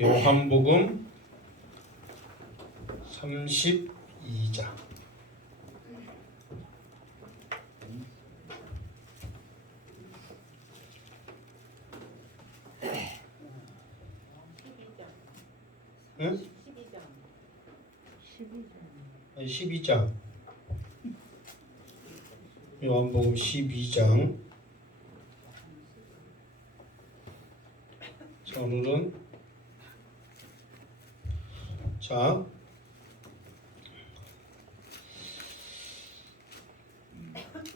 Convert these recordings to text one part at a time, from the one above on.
요한복음 32장. 응? 12장. 요한복음 12장. 자, 오늘은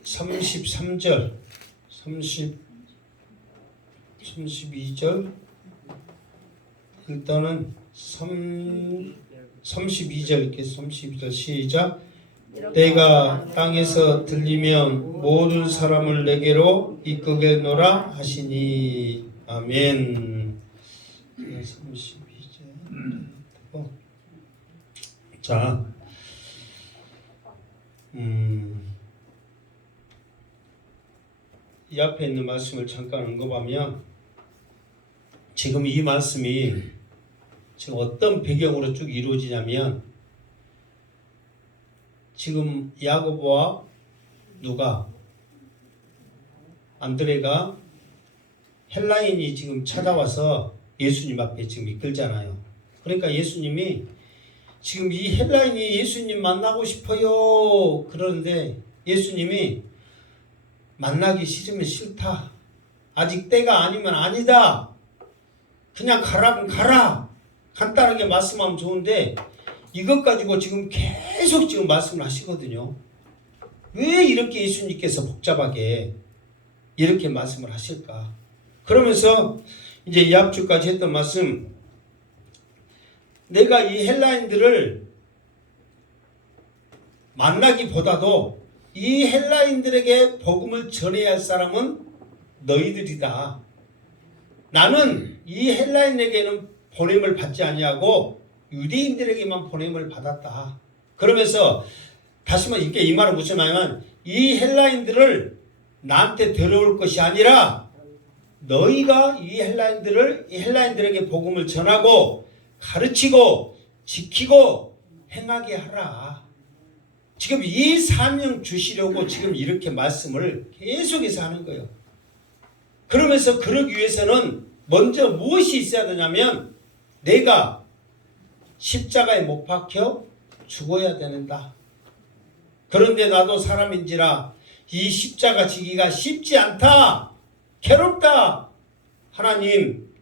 33절, 32절, 일단은 32절 읽겠습니다. 32절 시작. 내가 땅에서 들리면 모든 사람을 내게로 이끌겠노라 하시니. 아멘. 32절. 자, 이 앞에 있는 말씀을 잠깐 언급하면, 지금 이 말씀이 지금 어떤 배경으로 쭉 이루어지냐면, 지금 야고보와 누가, 안드레가 헬라인이 지금 찾아와서 예수님 앞에 지금 이끌잖아요. 그러니까 예수님이 지금 이 헬라인이 예수님 만나고 싶어요 그러는데, 예수님이 만나기 싫으면 싫다, 아직 때가 아니면 아니다, 그냥 가라면 가라, 간단하게 말씀하면 좋은데, 이것 가지고 지금 계속 지금 말씀을 하시거든요. 왜 이렇게 예수님께서 복잡하게 이렇게 말씀을 하실까? 그러면서 이제 이 앞주까지 했던 말씀, 내가 이 헬라인들을 만나기보다도 이 헬라인들에게 복음을 전해야 할 사람은 너희들이다. 나는 이 헬라인에게는 보냄을 받지 아니하고 유대인들에게만 보냄을 받았다. 그러면서 다시 한번 이렇게 이 말은 무슨 말이냐면, 이 헬라인들을 나한테 데려올 것이 아니라 너희가 이 헬라인들에게 복음을 전하고 가르치고 지키고 행하게 하라. 지금 이 사명 주시려고 지금 이렇게 말씀을 계속해서 하는 거예요. 그러면서 그러기 위해서는 먼저 무엇이 있어야 되냐면, 내가 십자가에 못 박혀 죽어야 된다. 그런데 나도 사람인지라 이 십자가 지기가 쉽지 않다, 괴롭다. 하나님,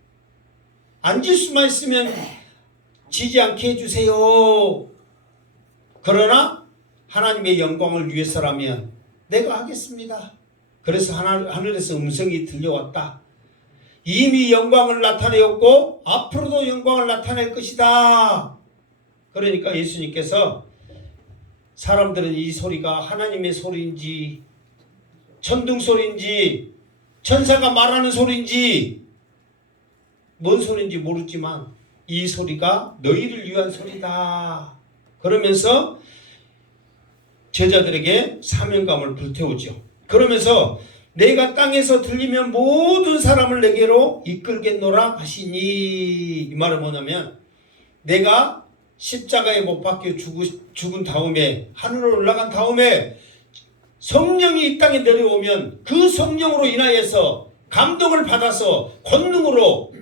앉을 수만 있으면 지지 않게 해주세요. 그러나 하나님의 영광을 위해서라면 내가 하겠습니다. 그래서 하늘에서 음성이 들려왔다. 이미 영광을 나타내었고 앞으로도 영광을 나타낼 것이다. 그러니까 예수님께서 사람들은 이 소리가 하나님의 소리인지 천둥 소리인지 천사가 말하는 소리인지 뭔 소리인지 모르지만 이 소리가 너희를 위한 소리다. 그러면서 제자들에게 사명감을 불태우죠. 그러면서 내가 땅에서 들리면 모든 사람을 내게로 이끌겠노라 하시니. 이 말은 뭐냐면, 내가 십자가에 못 박혀 죽은 다음에, 하늘로 올라간 다음에 성령이 이 땅에 내려오면 그 성령으로 인하여서 감동을 받아서 권능으로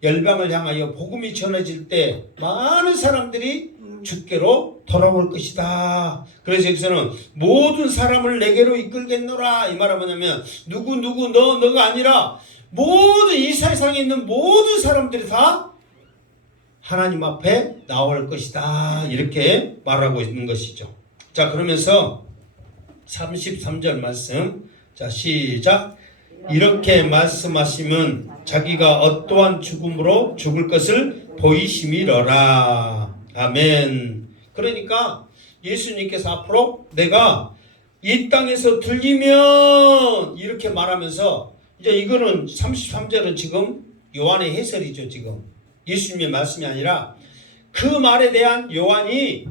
열방을 향하여 복음이 전해질 때 많은 사람들이 주께로 돌아올 것이다. 그래서 여기서는 모든 사람을 내게로 이끌겠노라. 이 말은 뭐냐면, 누구 너가 아니라 모든 이 세상에 있는 모든 사람들이 다 하나님 앞에 나올 것이다. 이렇게 말하고 있는 것이죠. 자, 그러면서 33절 말씀, 자 시작. 이렇게 말씀하시면 자기가 어떠한 죽음으로 죽을 것을 보이심이러라. 아멘. 그러니까 예수님께서 앞으로 내가 이 땅에서 들리면 이렇게 말하면서, 이제 이거는 33절은 지금 요한의 해설이죠. 지금 예수님의 말씀이 아니라 그 말에 대한 요한이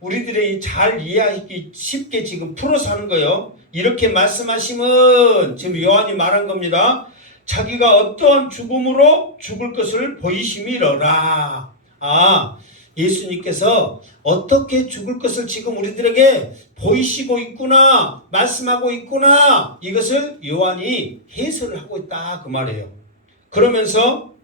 우리들이 잘 이해하기 쉽게 지금 풀어서 하는 거예요. 이렇게 말씀하시면 지금 요한이 말한 겁니다. 자기가 어떠한 죽음으로 죽을 것을 보이심이러라. 예수님께서 어떻게 죽을 것을 지금 우리들에게 보이시고 있구나, 말씀하고 있구나, 이것을 요한이 해설을 하고 있다 그 말이에요. 그러면서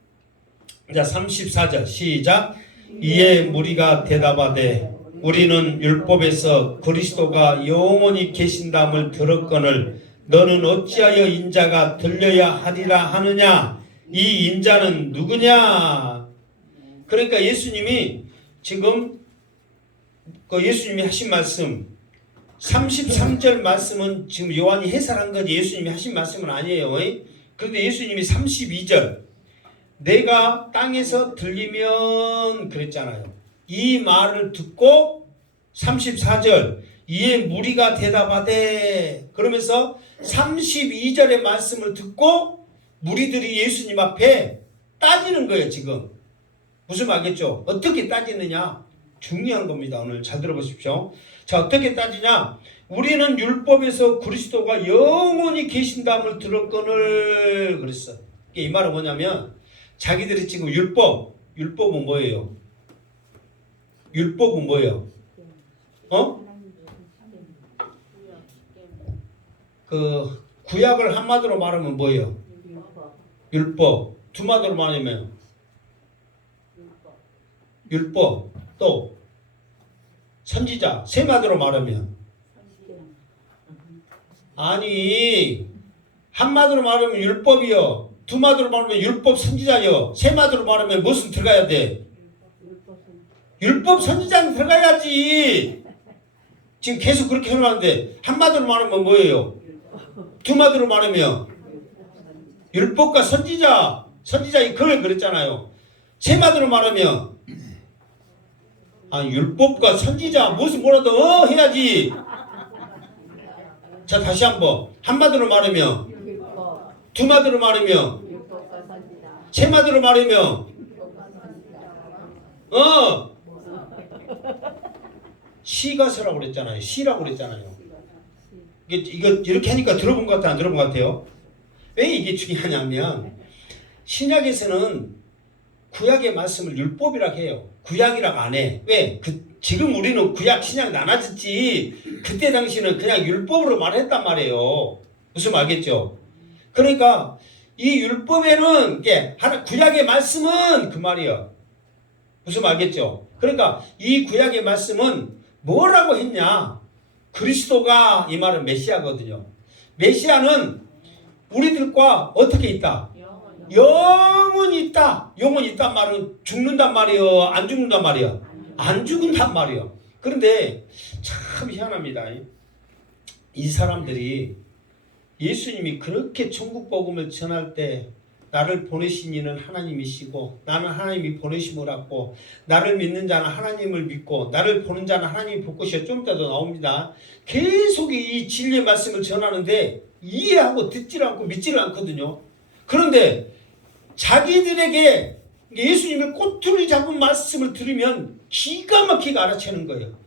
자 34절 시작. 이에 무리가 대답하되 우리는 율법에서 그리스도가 영원히 계신담을 들었거늘 너는 어찌하여 인자가 들려야 하리라 하느냐? 이 인자는 누구냐? 그러니까 예수님이 지금 예수님이 하신 말씀 33절 말씀은 지금 요한이 해설한 거지 예수님이 하신 말씀은 아니에요. 그런데 예수님이 32절 내가 땅에서 들리면 그랬잖아요. 이 말을 듣고 34절 이에 무리가 대답하되 그러면서 32절의 말씀을 듣고 무리들이 예수님 앞에 따지는 거예요. 지금 무슨 말겠죠? 어떻게 따지느냐? 중요한 겁니다. 오늘 잘 들어보십시오. 자, 어떻게 따지냐? 우리는 율법에서 그리스도가 영원히 계신다함을 들었거늘 그랬어. 이 말은 뭐냐면 자기들이 지금 율법은 뭐예요? 율법은 뭐예요? 그 구약을 한마디로 말하면 뭐예요? 율법. 두 마디로 말하면 율법. 또 선지자. 세 마디로 말하면 아니 한마디로 말하면 율법이요. 두 마디로 말하면 율법 선지자요. 세 마디로 말하면 무슨 들어가야 돼? 율법 선지자는 들어가야지. 지금 계속 그렇게 해놓았는데 한마디로 말하면 뭐예요? 두 마디로 말하면 율법과 선지자 그걸 그랬잖아요. 세 마디로 말하면 율법과 선지자 무슨 뭐라도 해야지. 자 다시 한번 한마디로 말하면 두 마디로 말하면 세 마디로 말하면 시가서라고 그랬잖아요. 시라고 그랬잖아요. 이거 이렇게 하니까 들어본 것 같아요? 안 들어본 것 같아요? 왜 이게 중요하냐면 신약에서는 구약의 말씀을 율법이라고 해요. 구약이라고 안 해. 왜? 지금 우리는 구약 신약 나눠졌지 그때 당시는 그냥 율법으로 말했단 말이에요. 무슨 말겠죠? 그러니까 이 율법에는 구약의 말씀은 그 말이에요. 무슨 말겠죠? 그러니까 이 구약의 말씀은 뭐라고 했냐? 그리스도가 이 말은 메시아거든요. 메시아는 우리들과 어떻게 있다? 영원히 있다. 영원히 있단 말은 죽는단 말이에요? 안 죽는단 말이에요? 안 죽는단 말이에요. 그런데 참 희한합니다. 이 사람들이 예수님이 그렇게 천국 복음을 전할 때 나를 보내신 이는 하나님이시고 나는 하나님이 보내심을 받고 나를 믿는 자는 하나님을 믿고 나를 보는 자는 하나님이 볼 것이요. 좀 이따도 나옵니다. 계속 이 진리의 말씀을 전하는데 이해하고 듣지를 않고 믿지를 않거든요. 그런데 자기들에게 예수님의 꼬투리 잡은 말씀을 들으면 기가 막히게 알아채는 거예요.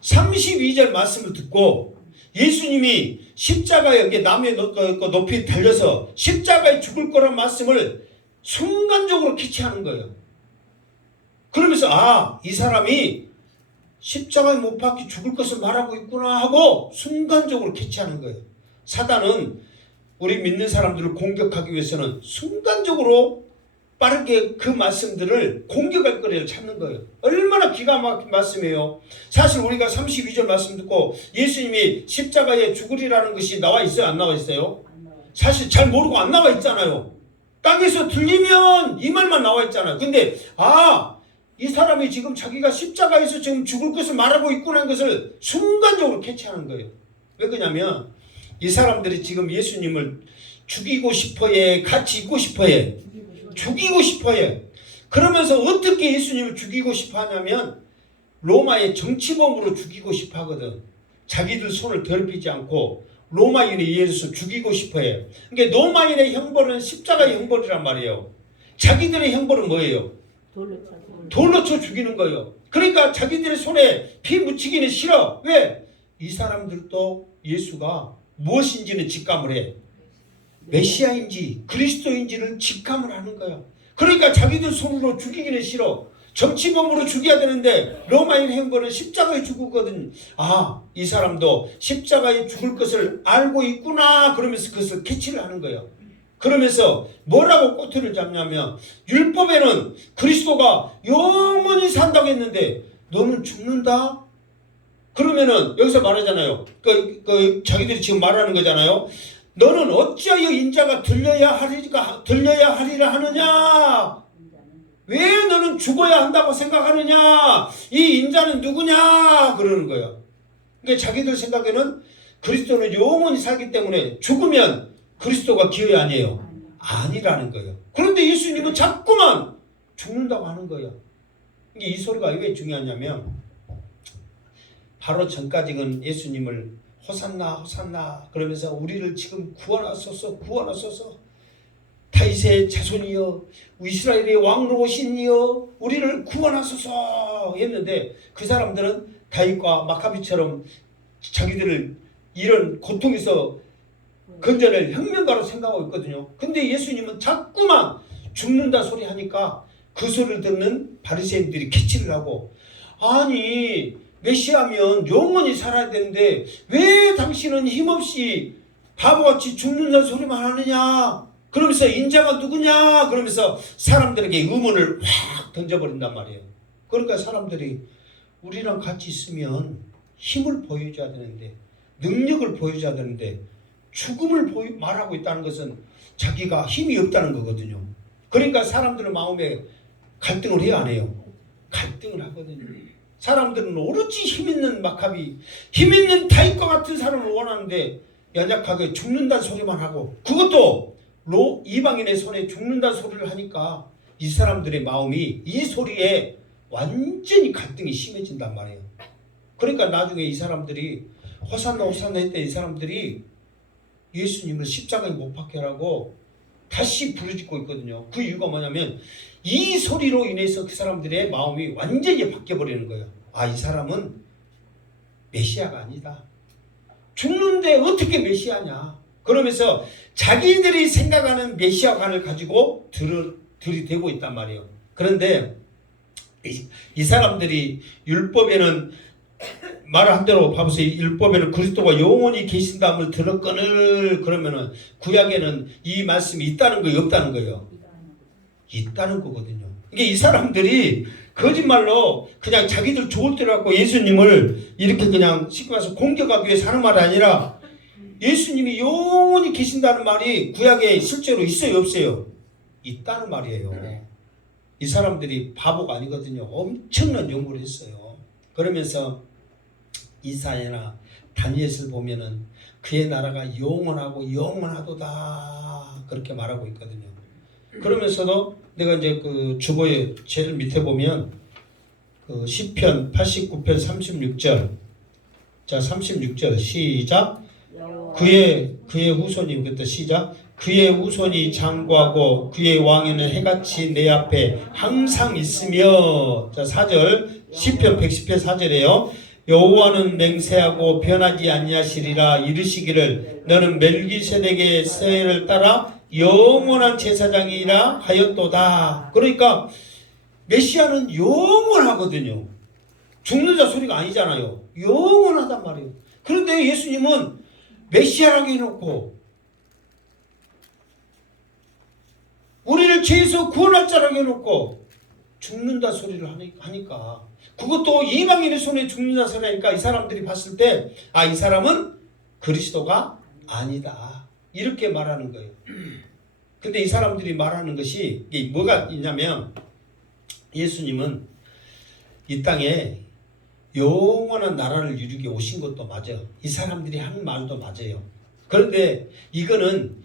32절 말씀을 듣고 예수님이 십자가에 나무에 높이 달려서 십자가에 죽을 거란 말씀을 순간적으로 캐치하는 거예요. 그러면서 이 사람이 십자가에 못 박혀 죽을 것을 말하고 있구나 하고 순간적으로 캐치하는 거예요. 사단은 우리 믿는 사람들을 공격하기 위해서는 순간적으로 빠르게 그 말씀들을 공격할 거리를 찾는 거예요. 얼마나 기가 막힌 말씀이에요. 사실 우리가 32절 말씀 듣고 예수님이 십자가에 죽으리라는 것이 나와 있어요? 안 나와 있어요? 사실 잘 모르고 안 나와 있잖아요. 땅에서 들리면 이 말만 나와 있잖아요. 근데 이 사람이 지금 자기가 십자가에서 지금 죽을 것을 말하고 있구나 하는 것을 순간적으로 캐치하는 거예요. 왜 그러냐면 이 사람들이 지금 예수님을 죽이고 싶어해, 같이 있고 싶어해, 죽이고 싶어해. 그러면서 어떻게 예수님을 죽이고 싶어 하냐면 로마의 정치범으로 죽이고 싶어 하거든. 자기들 손을 더럽히지 않고 로마인에 의해서 죽이고 싶어 해. 그러니까 로마인의 형벌은 십자가의 형벌이란 말이에요. 자기들의 형벌은 뭐예요? 돌로 쳐 죽이는 거예요. 그러니까 자기들의 손에 피 묻히기는 싫어. 왜? 이 사람들도 예수가 무엇인지는 직감을 해. 메시아인지 그리스도인지를 직감을 하는 거야. 그러니까 자기들 손으로 죽이기는 싫어. 정치범으로 죽여야 되는데 로마인 행거는 십자가에 죽었거든. 아, 이 사람도 십자가에 죽을 것을 알고 있구나. 그러면서 그것을 캐치를 하는 거예요. 그러면서 뭐라고 꼬투리를 잡냐면 율법에는 그리스도가 영원히 산다고 했는데 너는 죽는다? 그러면은 여기서 말하잖아요. 자기들이 지금 말하는 거잖아요. 너는 어찌하여 인자가 들려야 하리라 하느냐? 왜 너는 죽어야 한다고 생각하느냐? 이 인자는 누구냐? 그러는 거예요. 그러니까 자기들 생각에는 그리스도는 영원히 살기 때문에 죽으면 그리스도가 기회 아니에요. 아니라는 거예요. 그런데 예수님은 자꾸만 죽는다고 하는 거예요. 이 소리가 왜 중요하냐면 바로 전까지는 예수님을 호산나 호산나 그러면서 우리를 지금 구원하소서 구원하소서 다윗의 자손이여 이스라엘의 왕으로 오신 이여 우리를 구원하소서 했는데 그 사람들은 다윗과 마카비처럼 자기들을 이런 고통에서 건져낼 혁명가로 생각하고 있거든요. 근데 예수님은 자꾸만 죽는다 소리 하니까 그 소리를 듣는 바리새인들이 캐치를 하고 아니 메시아면 영원히 살아야 되는데 왜 당신은 힘없이 바보같이 죽는다는 소리만 하느냐? 그러면서 인자가 누구냐? 그러면서 사람들에게 의문을 확 던져버린단 말이에요. 그러니까 사람들이 우리랑 같이 있으면 힘을 보여줘야 되는데 능력을 보여줘야 되는데 죽음을 말하고 있다는 것은 자기가 힘이 없다는 거거든요. 그러니까 사람들의 마음에 갈등을 해야 안 해요? 갈등을 하거든요. 사람들은 오로지 힘있는 마카비, 힘있는 다윗과 같은 사람을 원하는데 연약하게 죽는다는 소리만 하고 그것도 이방인의 손에 죽는다는 소리를 하니까 이 사람들의 마음이 이 소리에 완전히 갈등이 심해진단 말이에요. 그러니까 나중에 이 사람들이 호산나 호산나 했던 이 사람들이 예수님을 십자가에 못 박혀라고 다시 부르짖고 있거든요. 그 이유가 뭐냐면 이 소리로 인해서 그 사람들의 마음이 완전히 바뀌어버리는 거예요. 아, 이 사람은 메시아가 아니다. 죽는데 어떻게 메시아냐. 그러면서 자기들이 생각하는 메시아관을 가지고 들이대고 있단 말이에요. 그런데 이 사람들이 율법에는 말을 한 대로 봐보세요. 율법에는 그리스도가 영원히 계신다음을 들었거늘 그러면은 구약에는 이 말씀이 있다는 거예요, 없다는 거예요? 있다는 거거든요. 이게 이 사람들이 거짓말로 그냥 자기들 좋을 대로 갖고 예수님을 이렇게 그냥 쉽게 말해서 공격하기 위해서 하는 말이 아니라 예수님이 영원히 계신다는 말이 구약에 실제로 있어요, 없어요? 있다는 말이에요. 이 사람들이 바보가 아니거든요. 엄청난 연구를 했어요. 그러면서 이사야나 다니엘을 보면은 그의 나라가 영원하고 영원하도다 그렇게 말하고 있거든요. 그러면서도 내가 이제 그 주보에 제일 밑에 보면 그 시편 89편 36절 자 36절 시작 그의 후손이 그때 시작 그의 후손이 장구하고 그의 왕에는 해같이 내 앞에 항상 있으며 자 4절 시편 110편 4절에요. 여호와는 맹세하고 변하지 아니하시리라 이르시기를 너는 멜기세덱의 세를 따라 영원한 제사장이라 하였도다. 그러니까 메시아는 영원하거든요. 죽는다 소리가 아니잖아요. 영원하단 말이에요. 그런데 예수님은 메시아라고 해놓고 우리를 죄에서 구원할 자라고 해놓고 죽는다 소리를 하니까 그것도 이방인의 손에 죽는다 소리 하니까 이 사람들이 봤을 때 아, 이 사람은 그리스도가 아니다. 이렇게 말하는 거예요. 근데 이 사람들이 말하는 것이 뭐가 있냐면 예수님은 이 땅에 영원한 나라를 이루게 오신 것도 맞아요. 이 사람들이 하는 말도 맞아요. 그런데 이거는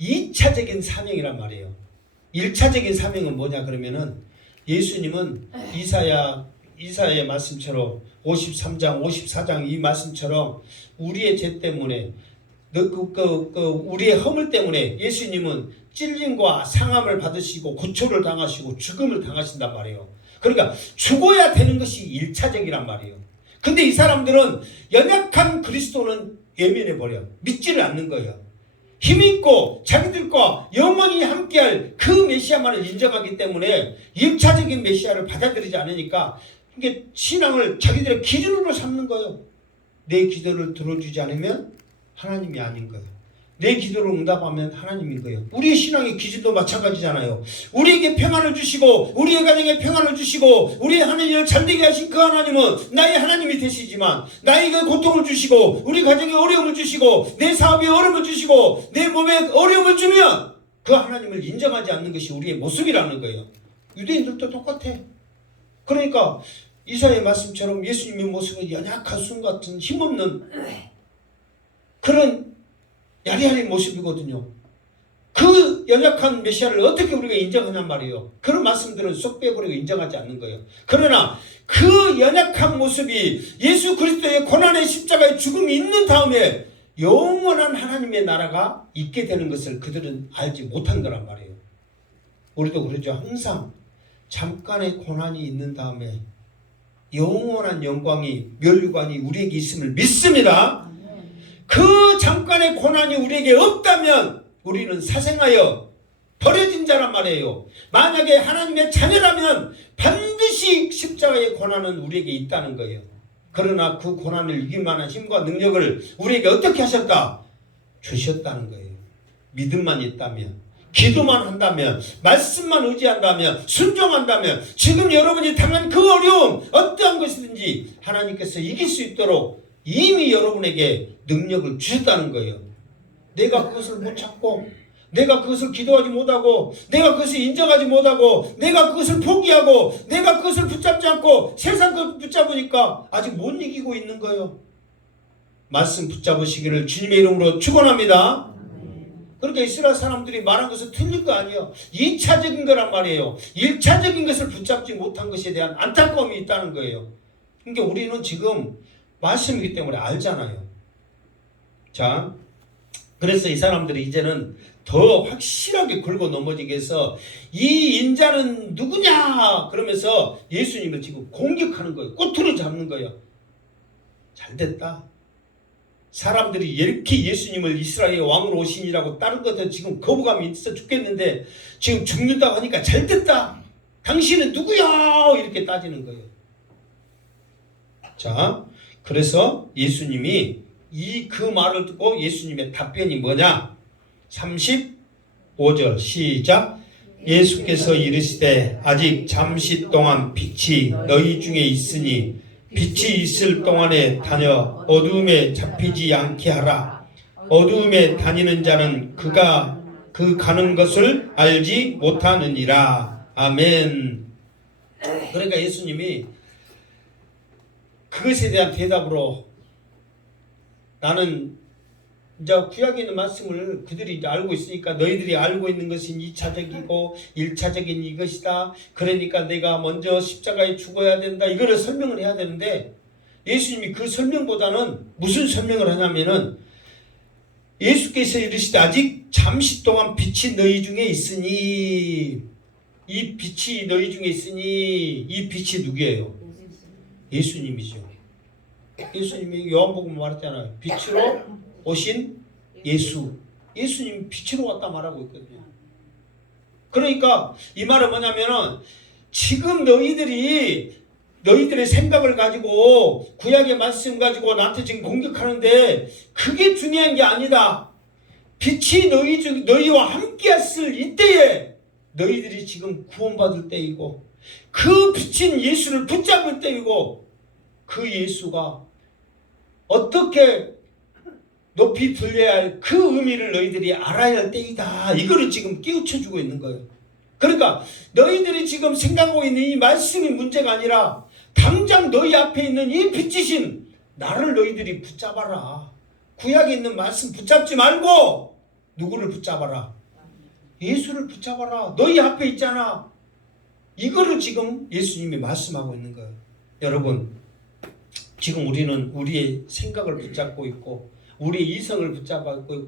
2차적인 사명이란 말이에요. 1차적인 사명은 뭐냐 그러면은 예수님은 이사야의 말씀처럼 53장 54장 이 말씀처럼 우리의 죄 때문에 우리의 허물 때문에 예수님은 찔림과 상함을 받으시고 고초를 당하시고 죽음을 당하신단 말이에요. 그러니까 죽어야 되는 것이 1차적이란 말이에요. 근데 이 사람들은 연약한 그리스도는 예민해버려. 믿지를 않는 거예요. 힘있고 자기들과 영원히 함께할 그 메시아만을 인정하기 때문에 1차적인 메시아를 받아들이지 않으니까 이게 신앙을 자기들의 기준으로 삼는 거예요. 내 기도를 들어주지 않으면 하나님이 아닌 거예요. 내 기도를 응답하면 하나님인 거예요. 우리의 신앙의 기준도 마찬가지잖아요. 우리에게 평안을 주시고 우리의 가정에 평안을 주시고 우리의 하는 일을 잘되게 하신 그 하나님은 나의 하나님이 되시지만 나에게 고통을 주시고 우리 가정에 어려움을 주시고 내 사업에 어려움을 주시고 내 몸에 어려움을 주면 그 하나님을 인정하지 않는 것이 우리의 모습이라는 거예요. 유대인들도 똑같아. 그러니까 이사야의 말씀처럼 예수님의 모습은 연약한 순 같은 힘없는 그런 야리야리 모습이거든요. 그 연약한 메시아를 어떻게 우리가 인정하냔 말이에요. 그런 말씀들은 쏙 빼버리고 인정하지 않는 거예요. 그러나 그 연약한 모습이 예수 그리스도의 고난의 십자가의 죽음이 있는 다음에 영원한 하나님의 나라가 있게 되는 것을 그들은 알지 못한 거란 말이에요. 우리도 그러죠. 항상 잠깐의 고난이 있는 다음에 영원한 영광이 면류관이 우리에게 있음을 믿습니다. 그 잠깐의 고난이 우리에게 없다면 우리는 사생하여 버려진 자란 말이에요. 만약에 하나님의 자녀라면 반드시 십자가의 고난은 우리에게 있다는 거예요. 그러나 그 고난을 이길 만한 힘과 능력을 우리에게 어떻게 하셨다? 주셨다는 거예요. 믿음만 있다면, 기도만 한다면, 말씀만 의지한다면, 순종한다면 지금 여러분이 당한 그 어려움 어떠한 것이든지 하나님께서 이길 수 있도록 이미 여러분에게 능력을 주셨다는 거예요. 내가 그것을 못 찾고 내가 그것을 기도하지 못하고 내가 그것을 인정하지 못하고 내가 그것을 포기하고 내가 그것을 붙잡지 않고 세상 걸 붙잡으니까 아직 못 이기고 있는 거예요. 말씀 붙잡으시기를 주님의 이름으로 축원합니다. 그러니까 이스라엘 사람들이 말한 것은 틀린 거 아니에요. 2차적인 거란 말이에요. 1차적인 것을 붙잡지 못한 것에 대한 안타까움이 있다는 거예요. 그러니까 우리는 지금 말씀이기 때문에 알잖아요. 자, 그래서 이 사람들이 이제는 더 확실하게 긁어 넘어지게 해서 이 인자는 누구냐 그러면서 예수님을 지금 공격하는 거예요. 꼬투리 잡는 거예요. 잘됐다. 사람들이 이렇게 예수님을 이스라엘의 왕으로 오시니라고 다른 것들 지금 거부감이 있어 죽겠는데 지금 죽는다고 하니까 잘됐다. 당신은 누구야? 이렇게 따지는 거예요. 자, 그래서 예수님이 그 말을 듣고 예수님의 답변이 뭐냐? 35절 시작. 예수께서 이르시되 아직 잠시 동안 빛이 너희 중에 있으니 빛이 있을 동안에 다녀 어두움에 잡히지 않게 하라. 어두움에 다니는 자는 그가 그 가는 것을 알지 못하느니라. 아멘. 그러니까 예수님이 그것에 대한 대답으로 나는 이제 구약에 있는 말씀을 그들이 이제 알고 있으니까 너희들이 알고 있는 것이 2차적이고 1차적인 이것이다. 그러니까 내가 먼저 십자가에 죽어야 된다. 이거를 설명을 해야 되는데 예수님이 그 설명보다는 무슨 설명을 하냐면은 예수께서 이르시되 아직 잠시 동안 빛이 너희 중에 있으니 이 빛이 너희 중에 있으니 이 빛이 누구예요? 예수님이죠. 예수님이 요한복음 말했잖아요. 빛으로 오신 예수. 예수님이 빛으로 왔다 말하고 있거든요. 그러니까 이 말은 뭐냐면은 지금 너희들의 생각을 가지고 구약의 말씀 가지고 나한테 지금 공격하는데 그게 중요한 게 아니다. 빛이 너희와 함께 했을 이때에 너희들이 지금 구원받을 때이고 그 빛인 예수를 붙잡을 때이고 그 예수가 어떻게 높이 들려야 할 그 의미를 너희들이 알아야 할 때이다. 이거를 지금 깨우쳐주고 있는 거예요. 그러니까 너희들이 지금 생각하고 있는 이 말씀이 문제가 아니라 당장 너희 앞에 있는 이 빛이신 나를 너희들이 붙잡아라. 구약에 있는 말씀 붙잡지 말고 누구를 붙잡아라? 예수를 붙잡아라. 너희 앞에 있잖아. 이거를 지금 예수님이 말씀하고 있는 거예요. 여러분, 지금 우리는 우리의 생각을 붙잡고 있고 우리의 이성을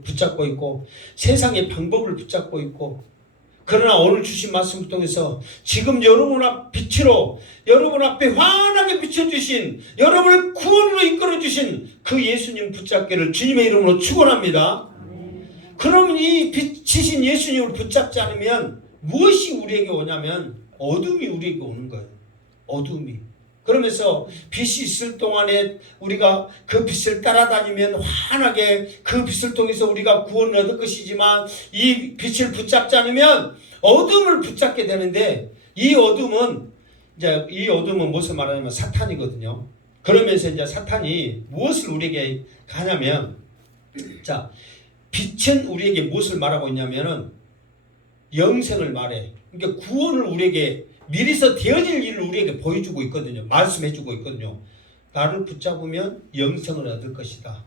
붙잡고 있고 세상의 방법을 붙잡고 있고 그러나 오늘 주신 말씀을 통해서 지금 여러분 앞 빛으로 여러분 앞에 환하게 비춰주신 여러분을 구원으로 이끌어주신 그 예수님 붙잡기를 주님의 이름으로 축원합니다. 그럼 이 빛이신 예수님을 붙잡지 않으면 무엇이 우리에게 오냐면 어둠이 우리에게 오는 거예요. 어둠이. 그러면서 빛이 있을 동안에 우리가 그 빛을 따라다니면 환하게 그 빛을 통해서 우리가 구원을 얻을 것이지만 이 빛을 붙잡지 않으면 어둠을 붙잡게 되는데 이 어둠은 무엇을 말하냐면 사탄이거든요. 그러면서 이제 사탄이 무엇을 우리에게 가냐면 자, 빛은 우리에게 무엇을 말하고 있냐면은 영생을 말해. 그러니까 구원을 우리에게 미리서 되어질 일을 우리에게 보여주고 있거든요. 말씀해주고 있거든요. 나를 붙잡으면 영생을 얻을 것이다.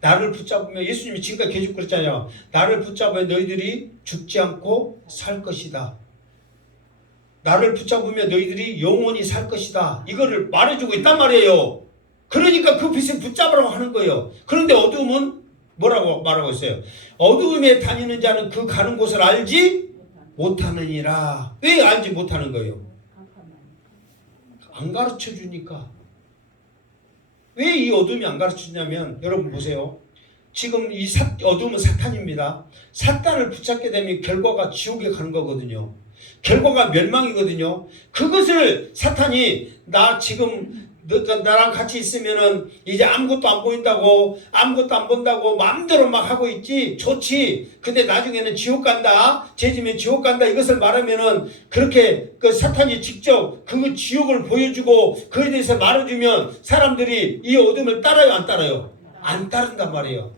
나를 붙잡으면 예수님이 지금까지 계속 그랬잖아요. 나를 붙잡으면 너희들이 죽지 않고 살 것이다. 나를 붙잡으면 너희들이 영원히 살 것이다. 이거를 말해주고 있단 말이에요. 그러니까 그 빛을 붙잡으라고 하는 거예요. 그런데 어두움은 뭐라고 말하고 있어요? 어두움에 다니는 자는 그 가는 곳을 알지 못하느니라. 왜 알지 못하는 거예요? 안 가르쳐 주니까. 왜 이 어둠이 안 가르쳐 주냐면 여러분 보세요. 지금 이 어둠은 사탄입니다. 사탄을 붙잡게 되면 결과가 지옥에 가는 거거든요. 결과가 멸망이거든요. 그것을 사탄이 나 지금 나랑 같이 있으면은 이제 아무것도 안 보인다고 아무것도 안 본다고 마음대로 막 하고 있지 좋지. 근데 나중에는 지옥 간다. 죄지면 지옥 간다. 이것을 말하면은 그렇게 그 사탄이 직접 그 지옥을 보여주고 그에 대해서 말해주면 사람들이 이 어둠을 따라요 안 따라요? 안 따른단 말이에요.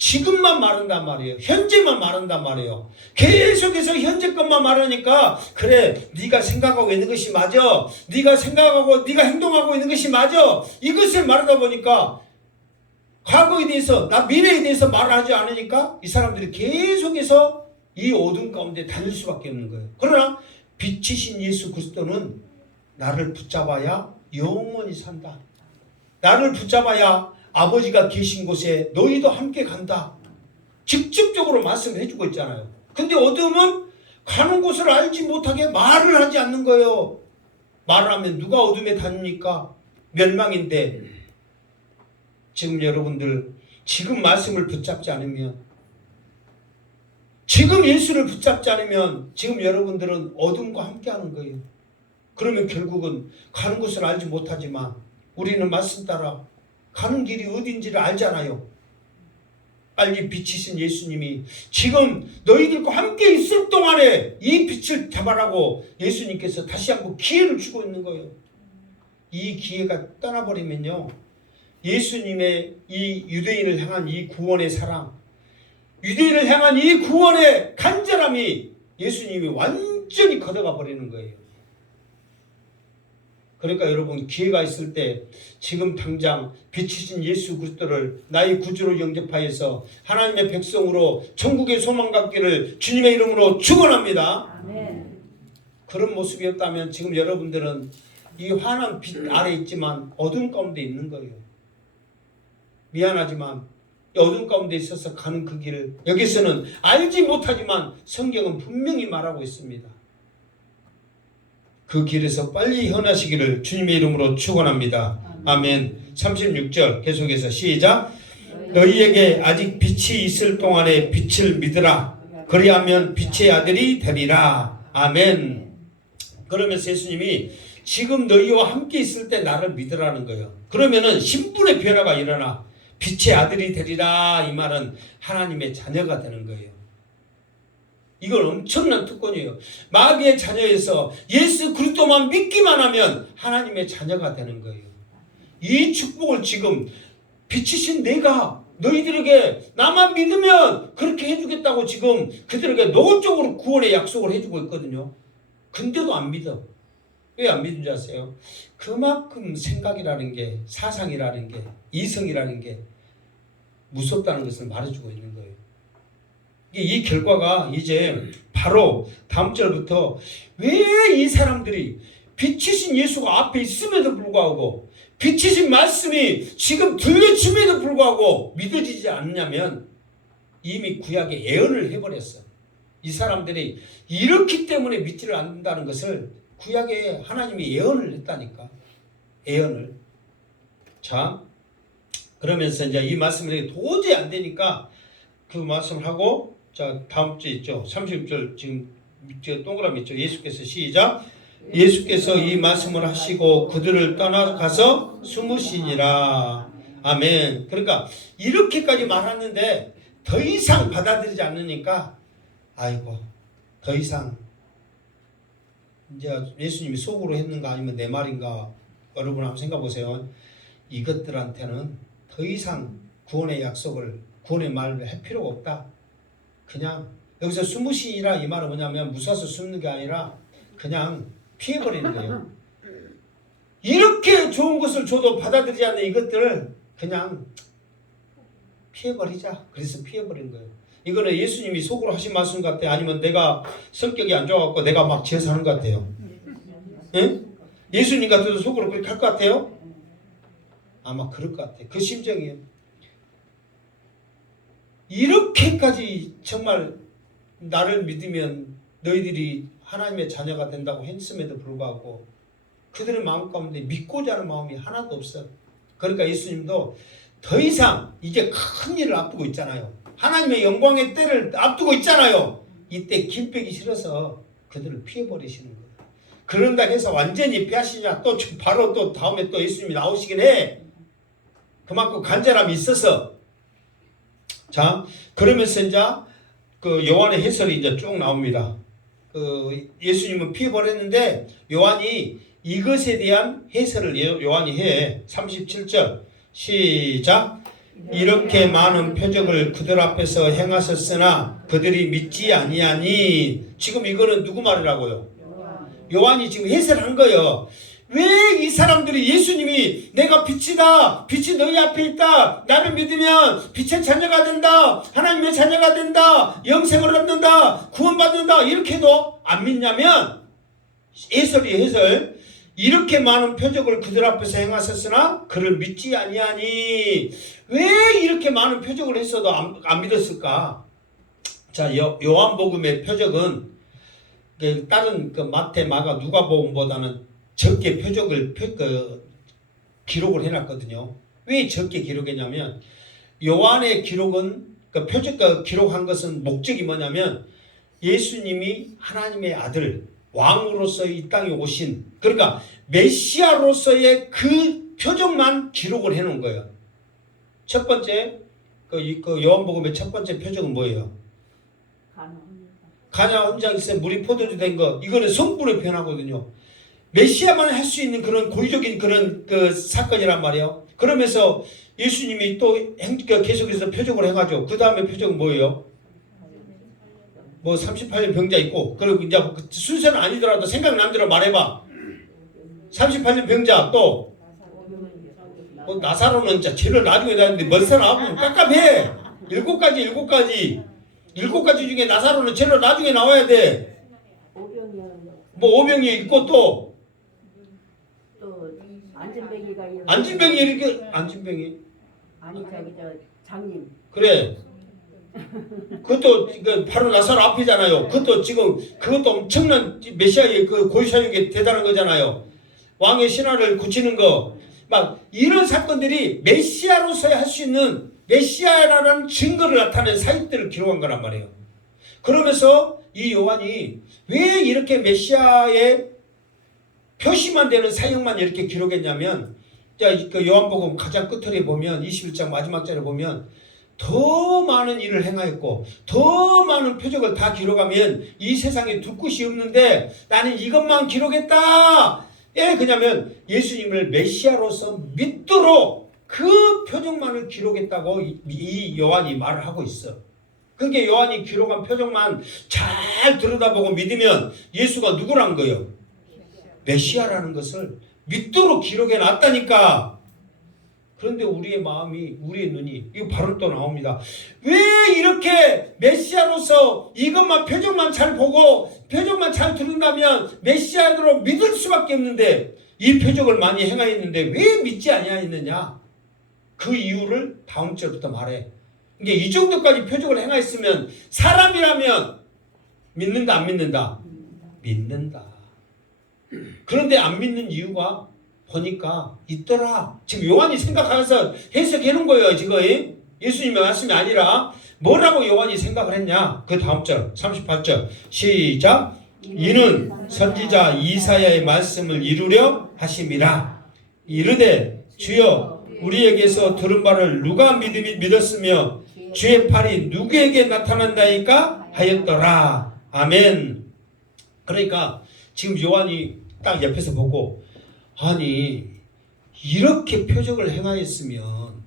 지금만 말한단 말이에요. 현재만 말한단 말이에요. 계속해서 현재 것만 말하니까 그래 네가 생각하고 있는 것이 맞아. 네가 생각하고 네가 행동하고 있는 것이 맞아. 이것을 말하다 보니까 과거에 대해서 나 미래에 대해서 말하지 않으니까 이 사람들이 계속해서 이 어둠 가운데 다닐 수밖에 없는 거예요. 그러나 빛이신 예수 그리스도는 나를 붙잡아야 영원히 산다. 나를 붙잡아야 아버지가 계신 곳에 너희도 함께 간다. 직접적으로 말씀해 주고 있잖아요. 근데 어둠은 가는 곳을 알지 못하게 말을 하지 않는 거예요. 말을 하면 누가 어둠에 다닙니까? 멸망인데 지금 여러분들 지금 말씀을 붙잡지 않으면 지금 예수를 붙잡지 않으면 지금 여러분들은 어둠과 함께 하는 거예요. 그러면 결국은 가는 곳을 알지 못하지만 우리는 말씀 따라 가는 길이 어딘지를 알잖아요. 빨리 빛이신 예수님이 지금 너희들과 함께 있을 동안에 이 빛을 잡아라고 예수님께서 다시 한번 기회를 주고 있는 거예요. 이 기회가 떠나버리면요. 예수님의 이 유대인을 향한 이 구원의 사랑, 유대인을 향한 이 구원의 간절함이 예수님이 완전히 걷어가 버리는 거예요. 그러니까 여러분 기회가 있을 때 지금 당장 빛이신 예수 그리스도를 나의 구주로 영접하여서 하나님의 백성으로 천국의 소망 갖기를 주님의 이름으로 축원합니다. 아멘. 그런 모습이었다면 지금 여러분들은 이 환한 빛 아래 있지만 어둠 가운데 있는 거예요. 미안하지만 어둠 가운데 있어서 가는 그 길을 여기서는 알지 못하지만 성경은 분명히 말하고 있습니다. 그 길에서 빨리 현하시기를 주님의 이름으로 축원합니다. 아멘. 36절 계속해서 시작. 너희에게 아직 빛이 있을 동안에 빛을 믿으라. 그리하면 빛의 아들이 되리라. 아멘. 그러면서 예수님이 지금 너희와 함께 있을 때 나를 믿으라는 거예요. 그러면은 신분의 변화가 일어나 빛의 아들이 되리라. 이 말은 하나님의 자녀가 되는 거예요. 이건 엄청난 특권이에요. 마귀의 자녀에서 예수 그리스도만 믿기만 하면 하나님의 자녀가 되는 거예요. 이 축복을 지금 빛이신 내가 너희들에게 나만 믿으면 그렇게 해주겠다고 지금 그들에게 노골적으로 구원의 약속을 해주고 있거든요. 근데도 안 믿어. 왜 안 믿는 줄 아세요? 그만큼 생각이라는 게, 사상이라는 게, 이성이라는 게 무섭다는 것을 말해주고 있는 거예요. 이 결과가 이제 바로 다음 절부터 왜 이 사람들이 빛이신 예수가 앞에 있음에도 불구하고 빛이신 말씀이 지금 들려줌에도 불구하고 믿어지지 않냐면 이미 구약에 예언을 해버렸어. 이 사람들이 이렇기 때문에 믿지를 않는다는 것을 구약에 하나님이 예언을 했다니까. 예언을. 자, 그러면서 이제 이 말씀이 도저히 안 되니까 그 말씀을 하고 자 다음 주 있죠. 30절 지금 저 동그라미 있죠. 예수께서 시작. 예수께서 이 말씀을 하시고 그들을 떠나가서 숨으시니라. 아멘. 그러니까 이렇게까지 말하는데 더 이상 받아들이지 않으니까 아이고 더 이상 이제 예수님이 속으로 했는가 아니면 내 말인가 여러분 한번 생각해 보세요. 이것들한테는 더 이상 구원의 약속을 구원의 말을 할 필요가 없다. 그냥 여기서 숨으시니라 이 말은 뭐냐면 무서워서 숨는 게 아니라 그냥 피해버리는 거예요. 이렇게 좋은 것을 줘도 받아들이지 않는 이것들을 그냥 피해버리자. 그래서 피해버린 거예요. 이거는 예수님이 속으로 하신 말씀 같아요? 아니면 내가 성격이 안 좋아갖고 내가 막 지어서 하는 것 같아요? 응? 예수님 같아도 속으로 그렇게 할 것 같아요? 아마 그럴 것 같아요. 그 심정이에요. 이렇게까지 정말 나를 믿으면 너희들이 하나님의 자녀가 된다고 했음에도 불구하고 그들의 마음 가운데 믿고자 하는 마음이 하나도 없어. 그러니까 예수님도 더 이상 이제 큰 일을 앞두고 있잖아요. 하나님의 영광의 때를 앞두고 있잖아요. 이때 길 빼기 싫어서 그들을 피해버리시는 거예요. 그런다 해서 완전히 빼앗이냐? 또 바로 또 다음에 또 예수님이 나오시긴 해. 그만큼 간절함이 있어서. 자, 그러면서 이제 그 요한의 해설이 이제 쭉 나옵니다. 그 예수님은 피해버렸는데 요한이 이것에 대한 해설을 요한이 해. 37절 시작. 이렇게 많은 표적을 그들 앞에서 행하셨으나 그들이 믿지 아니하니. 지금 이거는 누구 말이라고요? 요한이 지금 해설한 거예요. 왜 이 사람들이 예수님이 내가 빛이다, 빛이 너희 앞에 있다, 나를 믿으면 빛의 자녀가 된다, 하나님의 자녀가 된다, 영생을 얻는다, 구원받는다 이렇게 해도 안 믿냐면 해설 이렇게 많은 표적을 그들 앞에서 행하셨으나 그를 믿지 아니하니. 왜 이렇게 많은 표적을 했어도 안 믿었을까? 자, 요한복음의 표적은 다른 그 마태, 마가, 누가복음보다는 적게 표적을 기록을 해놨거든요. 왜 적게 기록했냐면 요한의 기록은 그 표적 기록한 것은 목적이 뭐냐면 예수님이 하나님의 아들 왕으로서 이 땅에 오신 그러니까 메시아로서의 그 표적만 기록을 해놓은 거예요. 첫 번째 그 요한복음의 첫 번째 표적은 뭐예요? 가냐 현장에서 물이 포도주 된 거. 이거는 성부를 표현하거든요. 메시아만 할 수 있는 그런 고유적인 그런 그 사건이란 말이에요. 그러면서 예수님이 또 계속해서 표적을 해가지고 그 다음에 표적은 뭐예요? 뭐 38년 병자 있고 그리고 이제 순서는 아니더라도 생각난 대로 말해봐. 38년 병자 또 나사로는 제일 나중에 나왔는데 먼 사람 깝깝해. 7가지 중에 나사로는 제일 나중에 나와야 돼. 뭐 오병이 있고 또 안진뱅이 이렇게 안진뱅이 아니 저기 저 장님 그래. 그것도 바로 나사로 앞이잖아요. 그것도 지금 그것도 엄청난 메시아의 그 고유사역이 대단한 거잖아요. 왕의 신화를 굳히는 거 막 이런 사건들이 메시아로서야 할 수 있는 메시아라는 증거를 나타낸 사역들을 기록한 거란 말이에요. 그러면서 이 요한이 왜 이렇게 메시아의 표시만 되는 사역만 이렇게 기록했냐면 그 요한복음 가장 끝에 보면 21장 마지막 절에 보면 더 많은 일을 행하였고 더 많은 표적을 다 기록하면 이 세상에 두 끝이 없는데 나는 이것만 기록했다. 예, 그냐면 예수님을 메시아로서 믿도록 그 표적만을 기록했다고 이 요한이 말을 하고 있어. 그게 요한이 기록한 표적만 잘 들여다보고 믿으면 예수가 누구란 거예요? 메시아라는 것을 믿도록 기록해 놨다니까. 그런데 우리의 마음이 우리의 눈이 이거 바로 또 나옵니다. 왜 이렇게 메시아로서 이것만 표적만 잘 보고 표적만 잘 들은다면 메시아로 믿을 수밖에 없는데 이 표적을 많이 행하였는데 왜 믿지 아니하였느냐? 그 이유를 다음 절부터 말해. 이게 이 정도까지 표적을 행하였으면 사람이라면 믿는다 안 믿는다? 믿는다. 그런데 안 믿는 이유가 보니까 있더라. 지금 요한이 생각하면서 해석해 놓은 거예요. 지금 예수님의 말씀이 아니라 뭐라고 요한이 생각을 했냐? 그 다음 절 38절 시작. 이는 선지자 이사야의 말씀을 이루려 하심이라. 이르되 주여 우리에게서 들은 바를 누가 믿었으며 주의 팔이 누구에게 나타난다니까 하였더라. 아멘. 그러니까 지금 요한이 딱 옆에서 보고, 아니 이렇게 표적을 행하였으면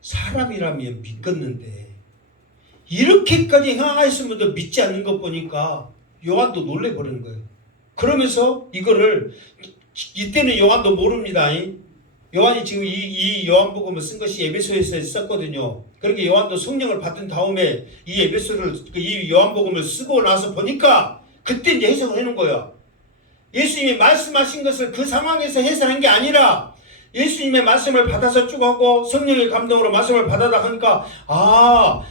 사람이라면 믿겠는데 이렇게까지 행하였으면도 믿지 않는 것 보니까 요한도 놀래버리는 거예요. 그러면서 이거를, 이때는 요한도 모릅니다. 요한이 지금 이 요한복음을 쓴 것이 에베소에서 썼거든요. 그렇게 요한도 성령을 받은 다음에 이 요한복음을 쓰고 나서 보니까 그때 이제 해석을 해놓은 거예요. 예수님이 말씀하신 것을 그 상황에서 해석한 게 아니라 예수님의 말씀을 받아서 쭉 하고 성령의 감동으로 말씀을 받아다 하니까,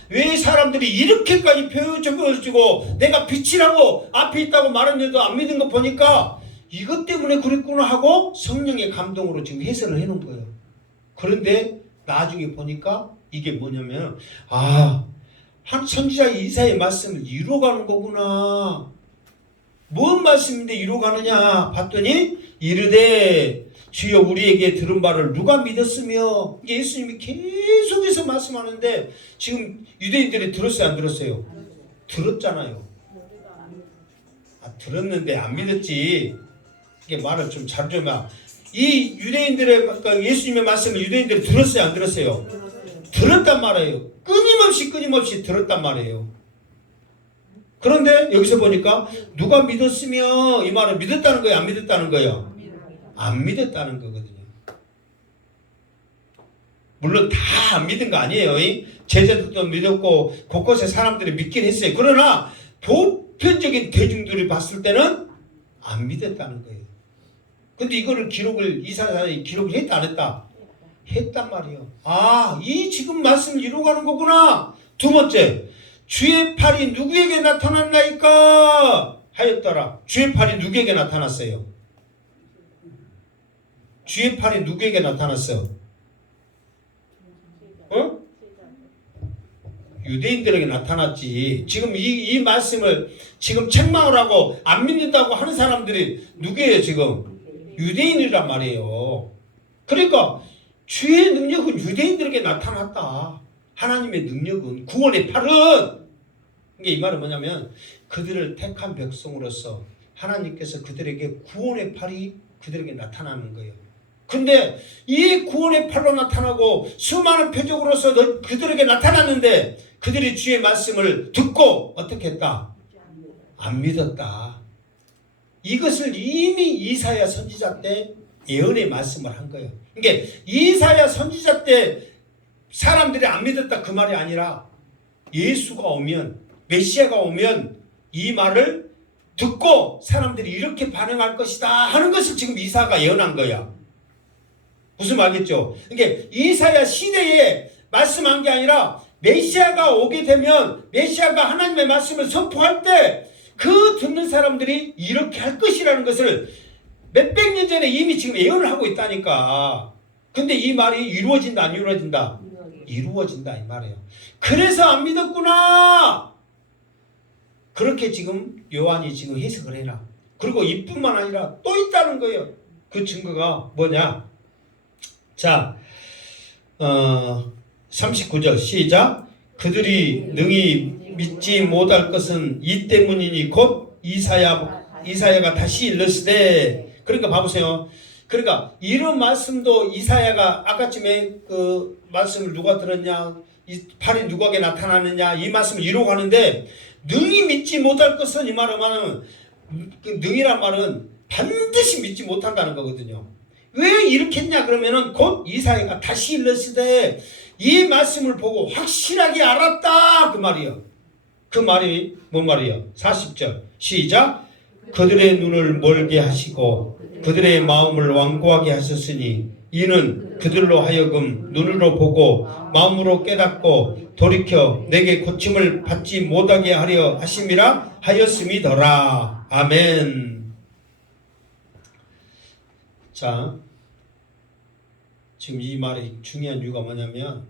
왜 사람들이 이렇게까지 보여주고 내가 빛이라고 앞에 있다고 말했는데도 안 믿은 거 보니까 이것 때문에 그랬구나 하고 성령의 감동으로 지금 해석을 해놓은 거예요. 그런데 나중에 보니까 이게 뭐냐면, 한 선지자 이사야의 말씀을 이루어가는 거구나. 뭔 말씀인데 이루어가느냐 봤더니 이르되 주여 우리에게 들은 바를 누가 믿었으며. 예수님이 계속해서 말씀하는데 지금 유대인들이 들었어요, 안 들었어요? 들었잖아요. 들었는데 안 믿었지. 이게 말을 좀 잘 좀 해. 이 유대인들의, 그러니까 예수님의 말씀을 유대인들이 들었어요, 안 들었어요? 들었단 말이에요. 끊임없이 들었단 말이에요. 그런데 여기서 보니까 누가 믿었으며, 이 말은 믿었다는 거예요, 안 믿었다는 거예요? 안 믿었다는 거거든요. 물론 다 안 믿은 거 아니에요. 제자들도 믿었고 곳곳에 사람들이 믿긴 했어요. 그러나 보편적인 대중들이 봤을 때는 안 믿었다는 거예요. 근데 이거를 이사야에 기록을 했다 안 했다? 했단 말이에요. 이 지금 말씀을 이루어가는 거구나. 두 번째, 주의 팔이 누구에게 나타났나이까 하였더라. 주의 팔이 누구에게 나타났어요? 주의 팔이 누구에게 나타났어? 유대인들에게 나타났지. 지금 이 말씀을 지금 책망을 하고 안 믿는다고 하는 사람들이 누구예요 지금? 유대인이란 말이에요. 그러니까 주의 능력은 유대인들에게 나타났다. 하나님의 능력은, 구원의 팔은, 이게 이 말은 뭐냐면 그들을 택한 백성으로서 하나님께서 그들에게 구원의 팔이 그들에게 나타나는 거예요. 근데 이 구원의 팔로 나타나고 수많은 표적으로서 그들에게 나타났는데 그들이 주의 말씀을 듣고 어떻게 했다? 안 믿었다. 이것을 이미 이사야 선지자 때 예언의 말씀을 한 거예요. 그러니까 이사야 선지자 때 사람들이 안 믿었다 그 말이 아니라 예수가 오면, 메시아가 오면 이 말을 듣고 사람들이 이렇게 반응할 것이다 하는 것을 지금 이사야가 예언한 거야. 무슨 말겠죠? 그러니까 이사야 시대에 말씀한 게 아니라 메시아가 오게 되면, 메시아가 하나님의 말씀을 선포할 때 그 듣는 사람들이 이렇게 할 것이라는 것을 몇백 년 전에 이미 지금 예언을 하고 있다니까. 근데 이 말이 이루어진다 안 이루어진다? 이루어진다 이 말이에요. 그래서 안 믿었구나. 그렇게 지금 요한이 지금 해석을 해라. 그리고 이뿐만 아니라 또 있다는 거예요. 그 증거가 뭐냐? 자, 39절 시작. 그들이 능히 믿지 못할 것은 이 때문이니 곧 이사야가 다시 일렀으되. 그러니까 봐보세요. 그러니까 이런 말씀도 이사야가 아까쯤에 그 말씀을 누가 들었냐, 이 팔이 누구에게 나타나느냐, 이 말씀을 이루어가는데 능히 믿지 못할 것은, 이 말은 그 능이란 말은 반드시 믿지 못한다는 거거든요. 왜 이렇게 했냐 그러면은 곧 이사야가 다시 일렀으되 이 말씀을 보고 확실하게 알았다 그 말이에요. 그 말이 뭔 말이에요? 40절 시작. 그들의 눈을 멀게 하시고 그들의 마음을 완고하게 하셨으니 이는 그들로 하여금 눈으로 보고 마음으로 깨닫고 돌이켜 내게 고침을 받지 못하게 하려 하심이라 하였음이더라. 아멘. 자, 지금 이 말이 중요한 이유가 뭐냐면,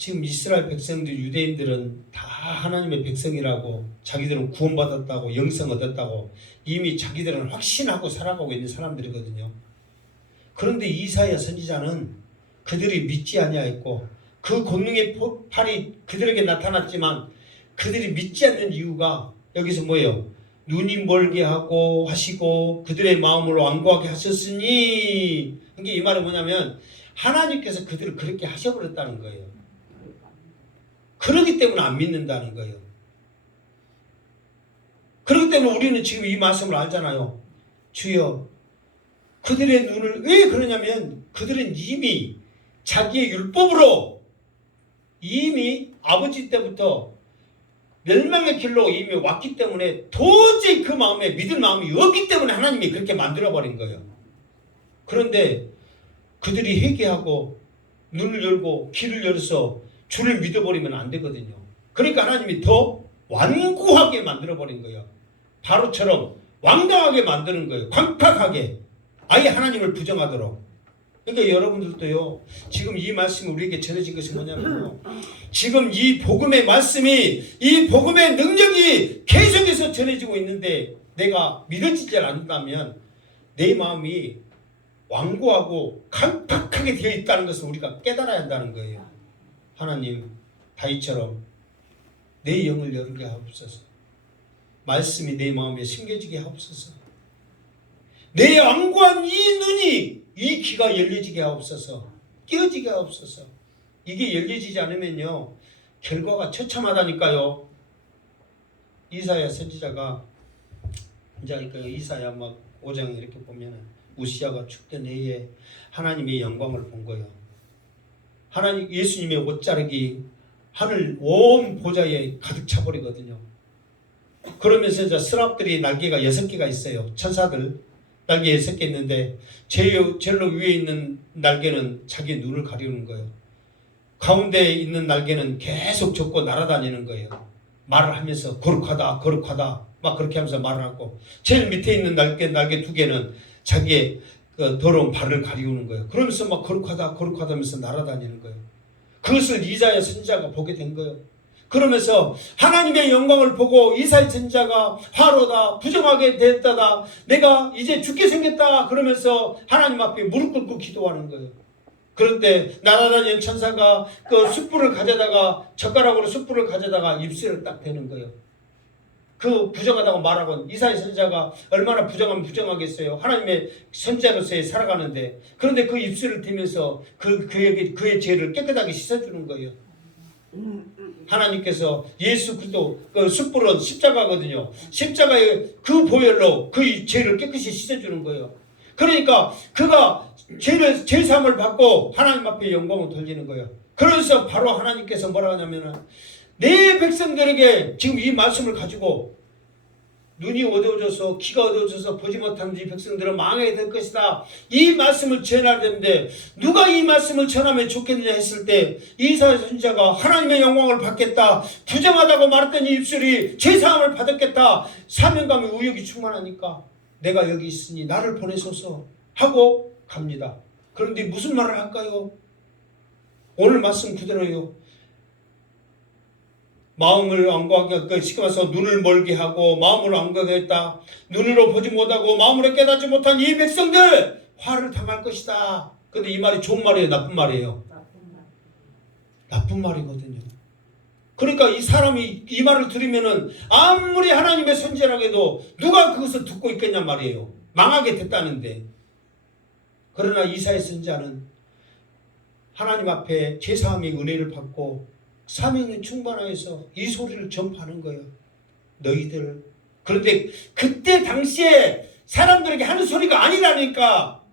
지금 이스라엘 백성들, 유대인들은 다 하나님의 백성이라고, 자기들은 구원받았다고, 영생 얻었다고 이미 자기들은 확신하고 살아가고 있는 사람들이거든요. 그런데 이사야 선지자는 그들이 믿지 아니하였고 그 권능의 팔이 그들에게 나타났지만 그들이 믿지 않는 이유가 여기서 뭐예요? 눈이 멀게 하고 하시고 그들의 마음을 완고하게 하셨으니, 이게 이 말은 뭐냐면 하나님께서 그들을 그렇게 하셔버렸다는 거예요. 그렇기 때문에 안 믿는다는 거예요. 그렇기 때문에 우리는 지금 이 말씀을 알잖아요. 주여, 그들의 눈을 왜 그러냐면 그들은 이미 자기의 율법으로 이미 아버지 때부터 멸망의 길로 이미 왔기 때문에 도저히 그 마음에 믿을 마음이 없기 때문에 하나님이 그렇게 만들어버린 거예요. 그런데 그들이 회개하고 눈을 열고 귀를 열어서 주를 믿어버리면 안 되거든요. 그러니까 하나님이 더 완고하게 만들어버린 거예요. 바로처럼 완강하게 만드는 거예요. 광팍하게. 아예 하나님을 부정하도록. 그러니까 여러분들도요, 지금 이 말씀이 우리에게 전해진 것이 뭐냐면요, 지금 이 복음의 말씀이, 이 복음의 능력이 계속해서 전해지고 있는데 내가 믿어지지 않는다면 내 마음이 완고하고 강팍하게 되어 있다는 것을 우리가 깨달아야 한다는 거예요. 하나님, 다윗처럼 내 영을 열게 하옵소서. 말씀이 내 마음에 심겨지게 하옵소서. 내 완고한 이 눈이, 이 귀가 열려지게 하옵소서. 깨어지게 하옵소서. 이게 열려지지 않으면요, 결과가 처참하다니까요. 이사야 선지자가 이제 그 이사야 막 5장 이렇게 보면은 우시아가 죽던 해에 하나님의 영광을 본 거예요. 하나님, 예수님의 옷자락이 하늘 온 보좌에 가득 차버리거든요. 그러면서 이제 스랍들이 날개가 6개가 있어요. 천사들 날개 6개 있는데 제일 위에 있는 날개는 자기 눈을 가리우는 거예요. 가운데 있는 날개는 계속 젓고 날아다니는 거예요. 말을 하면서 거룩하다 거룩하다 막 그렇게 하면서 말을 하고, 제일 밑에 있는 날개 2개는 자기의 그 더러운 발을 가리우는 거예요. 그러면서 막 거룩하다 거룩하다 하면서 날아다니는 거예요. 그것을 이사야 선지자가 보게 된 거예요. 그러면서 하나님의 영광을 보고 이사야 선지자가 화로다, 부정하게 됐다다, 내가 이제 죽게 생겼다 그러면서 하나님 앞에 무릎 꿇고 기도하는 거예요. 그런데 날아다니는 천사가 그 숯불을 가져다가, 젓가락으로 숯불을 가져다가 입술을 딱 대는 거예요. 그 부정하다고 말하고, 이사야 선지자가 얼마나 부정하면 부정하겠어요. 하나님의 선지자로서의 살아가는데. 그런데 그 입술을 대면서 그의 죄를 깨끗하게 씻어주는 거예요. 하나님께서 예수 그리스도, 그 숯불은 십자가거든요. 십자가의 그 보혈로 그 죄를 깨끗이 씻어주는 거예요. 그러니까 그가 죄 사함을 받고 하나님 앞에 영광을 돌리는 거예요. 그래서 바로 하나님께서 뭐라 하냐면은, 내 백성들에게 지금 이 말씀을 가지고 눈이 어두워져서 귀가 어두워져서 보지 못하는 이 백성들은 망하게 될 것이다, 이 말씀을 전해야 되는데 누가 이 말씀을 전하면 좋겠느냐 했을 때 이사야 선지자가 하나님의 영광을 받겠다, 부정하다고 말했던 이 입술이 죄사함을 받았겠다, 사명감의 의욕이 충만하니까 내가 여기 있으니 나를 보내소서 하고 갑니다. 그런데 무슨 말을 할까요? 오늘 말씀 그대로요. 마음을 완고하게, 쉽게 말해서 눈을 멀게 하고 마음을 완고하게 했다. 눈으로 보지 못하고 마음으로 깨닫지 못한 이 백성들 화를 당할 것이다. 근데 이 말이 좋은 말이에요, 나쁜 말이에요? 나쁜 말이거든요. 그러니까 이 사람이 이 말을 들으면은 아무리 하나님의 선지자라고 해도 누가 그것을 듣고 있겠냔 말이에요. 망하게 됐다는데. 그러나 이사야 선지자는 하나님 앞에 제사함의 은혜를 받고 사명이 충만하여서 이 소리를 전파하는 거예요. 너희들. 그런데 그때 당시에 사람들에게 하는 소리가 아니라니까.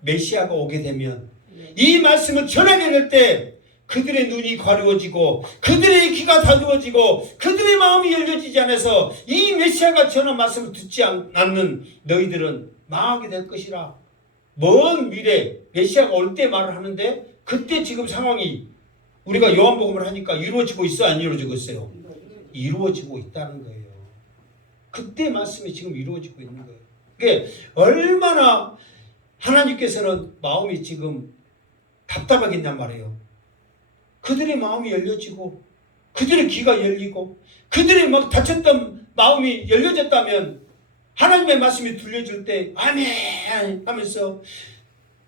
메시아가 오게 되면 이 말씀을 전하게 될 때 그들의 눈이 가려워지고 그들의 귀가 닫아지고 그들의 마음이 열려지지 않아서 이 메시아가 전한 말씀을 듣지 않는 너희들은 망하게 될 것이라. 먼 미래 메시아가 올 때 말을 하는데 그때 지금 상황이 우리가 요한복음을 하니까 이루어지고 있어, 안 이루어지고 있어요? 이루어지고 있다는 거예요. 그때 말씀이 지금 이루어지고 있는 거예요. 그게 얼마나 하나님께서는 마음이 지금 답답하겠냔 말이에요. 그들의 마음이 열려지고 그들의 귀가 열리고 그들의 막 닫혔던 마음이 열려졌다면 하나님의 말씀이 들려질 때 아멘 하면서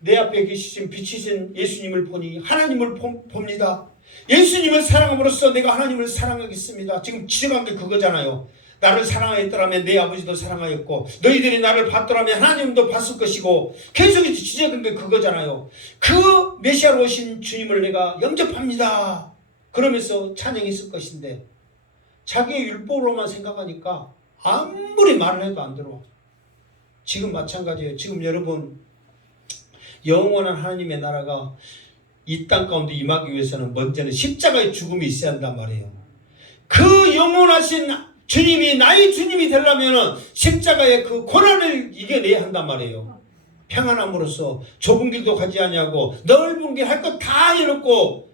내 앞에 계시신 빛이신 예수님을 보니 하나님을 봅니다. 예수님을 사랑함으로써 내가 하나님을 사랑하겠습니다. 지금 지적한 게 그거잖아요. 나를 사랑하였더라면 내 아버지도 사랑하였고 너희들이 나를 봤더라면 하나님도 봤을 것이고 계속 지적한 게 그거잖아요. 그 메시아로 오신 주님을 내가 영접합니다. 그러면서 찬양했을 것인데 자기의 율법으로만 생각하니까 아무리 말을 해도 안 들어와. 지금 마찬가지예요. 지금 여러분 영원한 하나님의 나라가 이 땅 가운데 임하기 위해서는 먼저는 십자가의 죽음이 있어야 한단 말이에요. 그 영원하신 주님이 나의 주님이 되려면 십자가의 그 고난을 이겨내야 한단 말이에요. 평안함으로써 좁은 길도 가지 아니하고 넓은 길 할 것 다 해놓고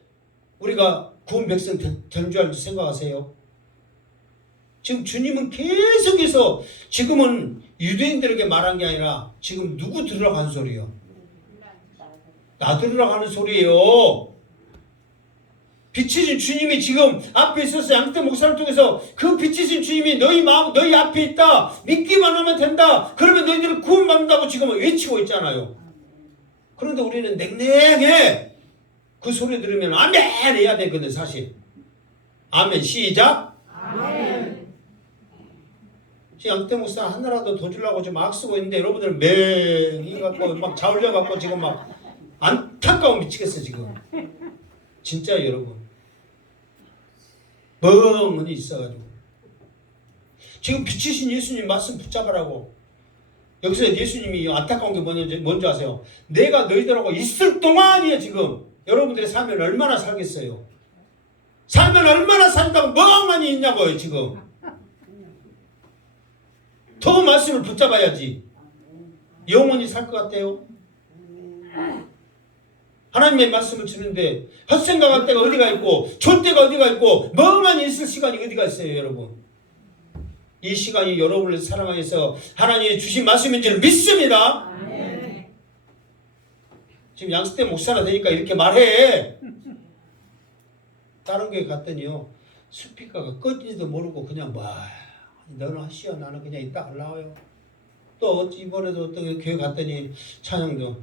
우리가 구원 백성 된 줄 알고 생각하세요? 지금 주님은 계속해서 지금은 유대인들에게 말한 게 아니라 지금 누구 들으라고 하는 소리예요? 나 들으라고 하는 소리예요. 빛이신 주님이 지금 앞에 있어서 양태 목사를 통해서 그 빛이신 주님이 너희 마음 너희 앞에 있다. 믿기만 하면 된다. 그러면 너희들은 구원받는다고 지금 외치고 있잖아요. 그런데 우리는 냉랭해. 그 소리 들으면 아멘 해야 되거든 사실. 아멘 시작. 아멘. 지금 양태 목사 하나라도 더 주려고 지금 막 쓰고 있는데 여러분들 맹 갖고 막 자울려 갖고 지금 막 안타까워 미치겠어 지금. 진짜 여러분 멍하니 있어가지고 지금 빛이신 예수님 말씀 붙잡으라고. 여기서 예수님이 안타까운 게 뭔지 아세요? 내가 너희들하고 있을 동안이에요. 지금 여러분들의 삶을 얼마나 살겠어요? 살면 얼마나 산다고 멍하니 있냐고요 지금. 더 말씀을 붙잡아야지 영원히 살 것 같아요? 하나님의 말씀을 주는데 헛생각할 때가 어디가 있고 졸 때가 어디가 있고 멍하니 있을 시간이 어디가 있어요 여러분. 이 시간이 여러분을 사랑하여서 하나님이 주신 말씀인지를 믿습니다. 아멘. 지금 양수대 목사가 되니까 이렇게 말해. 다른 교회 갔더니요 스피커가 꺼지지도 모르고 그냥 너는 하시오 나는 그냥 이따 올라와요. 또 이번에도 어떤 교회 갔더니 찬양도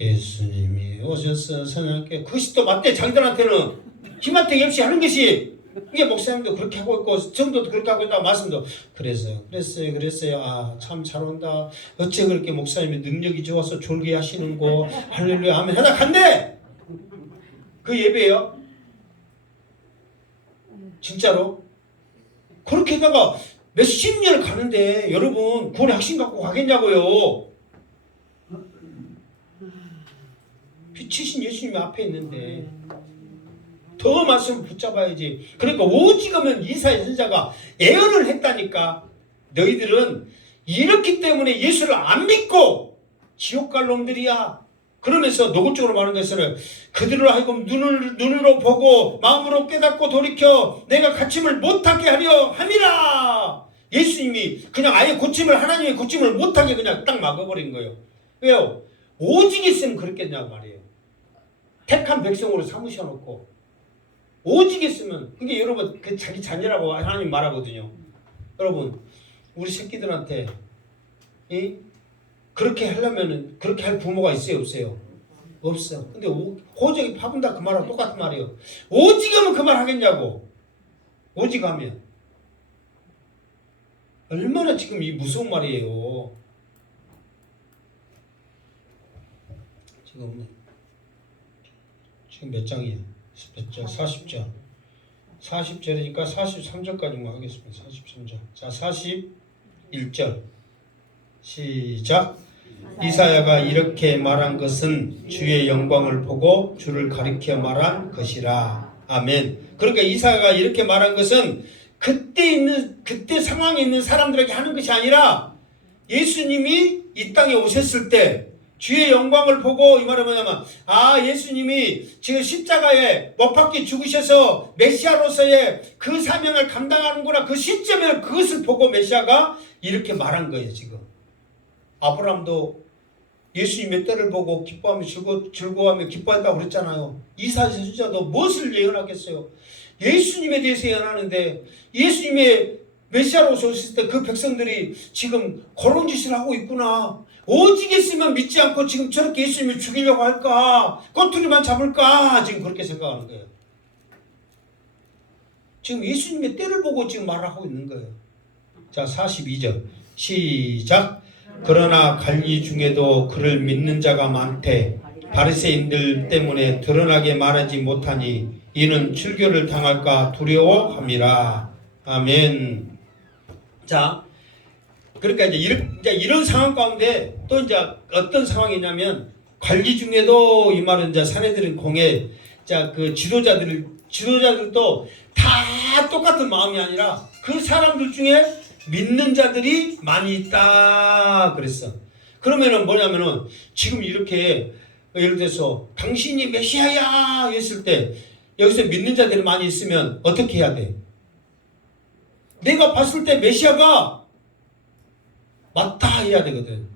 예수님이 오셔서 선하게 그것이 또 맞대. 자기들한테는 힘한테 역시 하는 것이 이게 목사님도 그렇게 하고 있고 정도도 그렇게 하고 있다고 말씀도 그랬어요. 아 참 잘 온다. 어째 그렇게 목사님이 능력이 좋아서 졸게 하시는 거 할렐루야 하면 하다 간대. 그 예배예요. 진짜로 그렇게 다가 몇십 년을 가는데 여러분 구원의 확신 갖고 가겠냐고요. 빛이신 예수님이 앞에 있는데 더 말씀을 붙잡아야지. 그러니까 오직하면 이사야 선지자가 예언을 했다니까. 너희들은 이렇기 때문에 예수를 안 믿고 지옥 갈 놈들이야. 그러면서 노골적으로 말하는 것은 그들을 하여금 눈으로 보고 마음으로 깨닫고 돌이켜 내가 갇힘을 못하게 하려 함이라. 예수님이 그냥 아예 하나님의 고침을 못하게 그냥 딱 막아버린 거예요. 왜요? 오직 있으면 그렇겠냐고 말이에요. 택한 백성으로 삼으셔놓고 오직 있으면 그게 여러분 그 자기 자녀라고 하나님 말하거든요. 여러분 우리 새끼들한테 그렇게 하려면은 그렇게 할 부모가 있어요 없어요? 없어. 근데 호적이 파분다 그 말하고 똑같은 말이에요. 오직하면 그 말 하겠냐고. 오직하면 얼마나 지금 이 무서운 말이에요. 지금 몇 장이에요? 몇 장? 40장. 40절이니까 43절까지만 하겠습니다. 43절. 자, 41절. 시작. 이사야가 이렇게 말한 것은 주의 영광을 보고 주를 가리켜 말한 것이라. 아멘. 그러니까 이사야가 이렇게 말한 것은 그때 상황에 있는 사람들에게 하는 것이 아니라 예수님이 이 땅에 오셨을 때 주의 영광을 보고 이 말은 뭐냐면 예수님이 지금 십자가에 못 박혀 죽으셔서 메시아로서의 그 사명을 감당하는구나. 그 시점에 그것을 보고 메시아가 이렇게 말한 거예요. 지금 아브라함도 예수님의 때를 보고 기뻐하며 즐거워하며 기뻐한다고 그랬잖아요. 이사야 선지자도 무엇을 예언하겠어요? 예수님에 대해서 예언하는데 예수님의 메시아로 오셨을 때 그 백성들이 지금 그런 짓을 하고 있구나. 오직했으면 믿지 않고 지금 저렇게 예수님을 죽이려고 할까? 꼬투리만 잡을까? 지금 그렇게 생각하는 거예요. 지금 예수님의 때를 보고 지금 말을 하고 있는 거예요. 자, 42절 시작. 그러나 관리 중에도 그를 믿는 자가 많되 바리새인들 때문에 드러나게 말하지 못하니 이는 출교를 당할까 두려워함이라. 아멘. 자, 그러니까 이제 이런 상황 가운데 또 이제 어떤 상황이냐면 관리 중에도 이 말은 이제 사내들은 공회 자 그 지도자들도 다 똑같은 마음이 아니라 그 사람들 중에 믿는 자들이 많이 있다 그랬어. 그러면은 뭐냐면은 지금 이렇게 예를 들어서 당신이 메시아야 했을 때 여기서 믿는 자들이 많이 있으면 어떻게 해야 돼? 내가 봤을 때 메시아가 맞다 해야 되거든.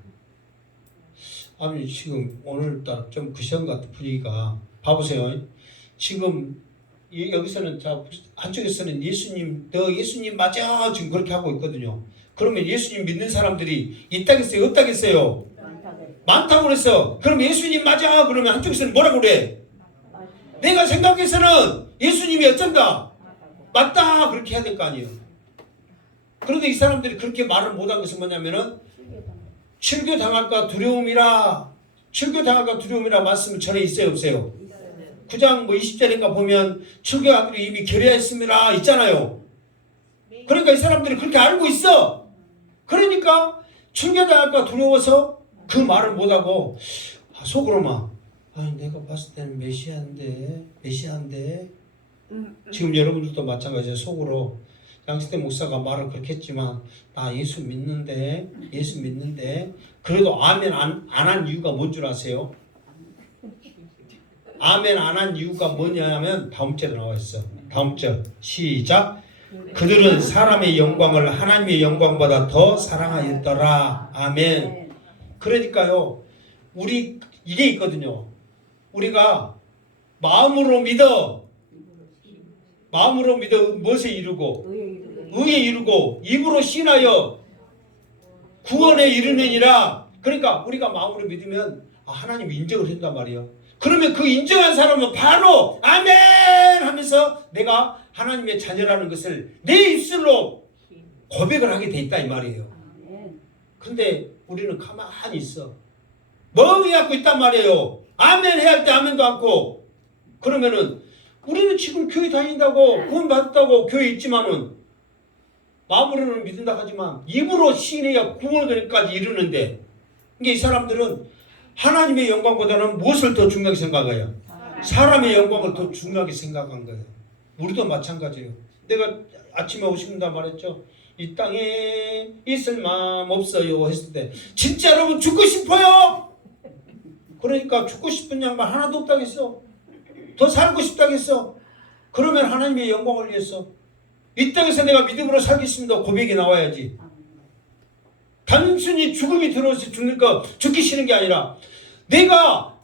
아니 지금 오늘따라 좀 그 시간 같은 분위기가 봐보세요. 지금 여기서는 자 한쪽에서는 예수님 너 예수님 맞아 지금 그렇게 하고 있거든요. 그러면 예수님 믿는 사람들이 있다겠어요? 없다겠어요? 많다고 그랬어. 그럼 예수님 맞아 그러면 한쪽에서는 뭐라고 그래? 내가 생각해서는 예수님이 어쩐다? 맞다 그렇게 해야 될 거 아니에요. 그런데 이 사람들이 그렇게 말을 못한 것은 뭐냐면은 출교당할까 두려움이라 출교당할까 두려움이라 말씀은 전에 있어요 없어요? 9장 20절인가 보면 출교하기로 이미 결의했습니다 있잖아요. 그러니까 이 사람들이 그렇게 알고 있어. 그러니까 출교당할까 두려워서 그 말을 못하고 속으로만 아니 내가 봤을 때는 메시아인데 지금 여러분들도 마찬가지예요. 속으로 양식대 목사가 말을 그렇게 했지만 나 예수 믿는데 그래도 아멘 안 한 이유가 뭔 줄 아세요? 아멘 안 한 이유가 뭐냐면 다음 절에 나와 있어. 다음 절 시작. 그들은 사람의 영광을 하나님의 영광보다 더 사랑하였더라. 아멘. 그러니까요 우리 이게 있거든요. 우리가 마음으로 믿어 무엇에 이르고 의에 이르고 입으로 신하여 구원에 이르느니라. 그러니까 우리가 마음으로 믿으면 하나님 인정을 한단 말이에요. 그러면 그 인정한 사람은 바로 아멘 하면서 내가 하나님의 자녀라는 것을 내 입술로 고백을 하게 돼 있다 이 말이에요. 근데 우리는 가만히 있어. 멍이 갖고 있단 말이에요. 아멘 해야 할 때 아멘도 않고. 그러면은 우리는 지금 교회 다닌다고 구원 받았다고 교회 있지만은 마음으로는 믿는다 하지만 입으로 시인해야 구원까지 이르는데 이게 이 사람들은 하나님의 영광보다는 무엇을 더 중요하게 생각해요? 사람의 영광을 더 중요하게 생각한 거예요. 우리도 마찬가지예요. 내가 아침에 오신다 말했죠. 이 땅에 있을 마음 없어요 했을 때 진짜 여러분 죽고 싶어요? 그러니까 죽고 싶은 양반 하나도 없다겠어. 더 살고 싶다겠어. 그러면 하나님의 영광을 위해서 이 땅에서 내가 믿음으로 살겠습니다 고백이 나와야지. 단순히 죽음이 들어와서 죽기 싫은 게 아니라 내가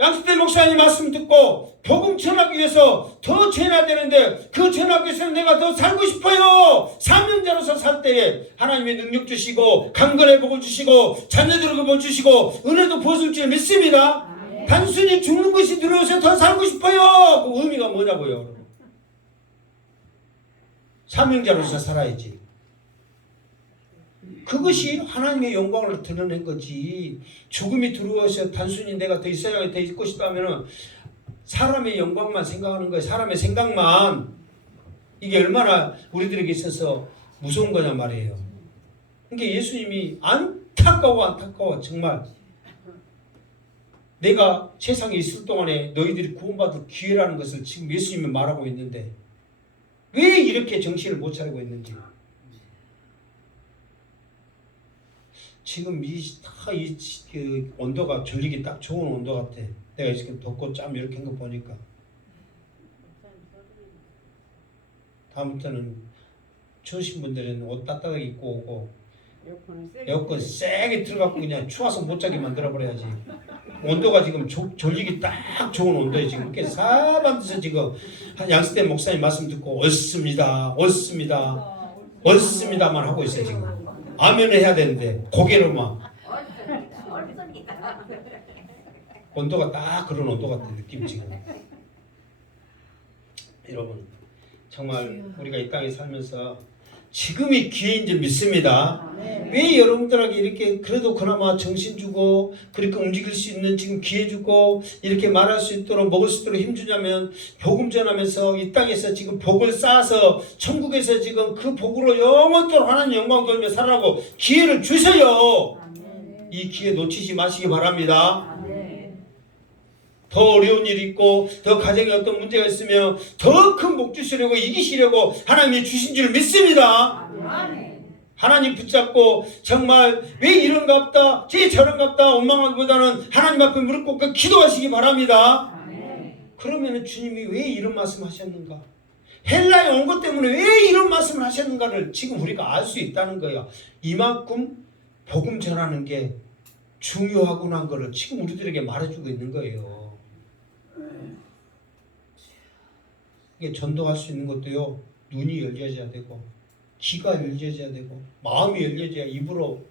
양식대 목사님 말씀 듣고 복음 전하기 위해서 더 전해야 되는데 그 전하기 위해서는 내가 더 살고 싶어요. 사명자로서 살 때에 하나님의 능력 주시고 강건의 복을 주시고 자녀들에게 복 주시고 은혜도 부어줄 줄 믿습니다. 단순히 죽는 것이 두려워서 더 살고 싶어요. 그 의미가 뭐냐고요. 사명자로서 살아야지. 그것이 하나님의 영광을 드러낸 거지. 죽음이 두려워서 단순히 내가 더 있어야 더 있고 싶다면 사람의 영광만 생각하는 거예요. 사람의 생각만. 이게 얼마나 우리들에게 있어서 무서운 거냐 말이에요. 그러니까 예수님이 안타까워 정말. 내가 세상에 있을 동안에 너희들이 구원받을 기회라는 것을 지금 예수님이 말하고 있는데 왜 이렇게 정신을 못 차리고 있는지. 지금 그 온도가 졸리기 딱 좋은 온도 같아. 내가 이렇게 덥고 짬 이렇게 한 거 보니까. 다음부터는 추우신 분들은 옷 따뜻하게 입고 오고 에어컨 세게 틀어갖고 그냥 추워서 못 자게 만들어버려야지. 온도가 지금 졸리기 딱 좋은 온도에 지금 이렇게 사밤새서 지금 한 양수대 목사님 말씀 듣고 옳습니다, 옳습니다, 옳습니다만 하고 있어요 지금. 아멘을 해야 되는데 고개로만. 온도가 딱 그런 온도 같은 느낌 지금. 여러분 정말 우리가 이 땅에 살면서 지금이 기회인 줄 믿습니다. 왜 여러분들에게 이렇게 그래도 그나마 정신 주고 그렇게 움직일 수 있는 지금 기회 주고 이렇게 말할 수 있도록 먹을 수 있도록 힘주냐면 복음 전하면서 이 땅에서 지금 복을 쌓아서 천국에서 지금 그 복으로 영원토록 하나님 영광 돌며 살라고 기회를 주셔요. 이 기회 놓치지 마시기 바랍니다. 더 어려운 일이 있고 더 가정에 어떤 문제가 있으면 더 큰 복 주시려고 이기시려고 하나님이 주신 줄 믿습니다. 하나님 붙잡고 정말 왜 이런갑다 쟤 저런갑다 원망하기보다는 하나님 앞에 무릎 꿇고 기도하시기 바랍니다. 그러면 주님이 왜 이런 말씀 하셨는가, 헬라에 온 것 때문에 왜 이런 말씀을 하셨는가를 지금 우리가 알 수 있다는 거예요. 이만큼 복음 전하는 게 중요하구나 하는 거를 지금 우리들에게 말해주고 있는 거예요. 이게 전도할 수 있는 것도요, 눈이 열려져야 되고 귀가 열려져야 되고 마음이 열려져야 입으로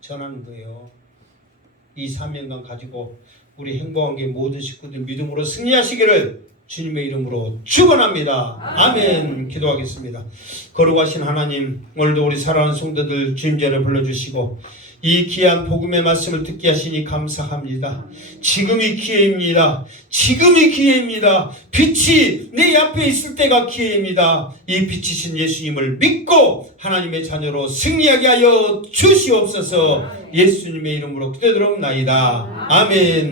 전하는 거예요. 이 사명감 가지고 우리 행복한게 모든 식구들 믿음으로 승리하시기를 주님의 이름으로 축원합니다. 아멘. 기도하겠습니다. 거룩하신 하나님, 오늘도 우리 사랑하는 성도들 주님 전에 불러주시고 이 귀한 복음의 말씀을 듣게 하시니 감사합니다. 지금이 기회입니다. 지금이 기회입니다. 빛이 내 앞에 있을 때가 기회입니다. 이 빛이신 예수님을 믿고 하나님의 자녀로 승리하게 하여 주시옵소서. 예수님의 이름으로 기도드리옵나이다. 아멘.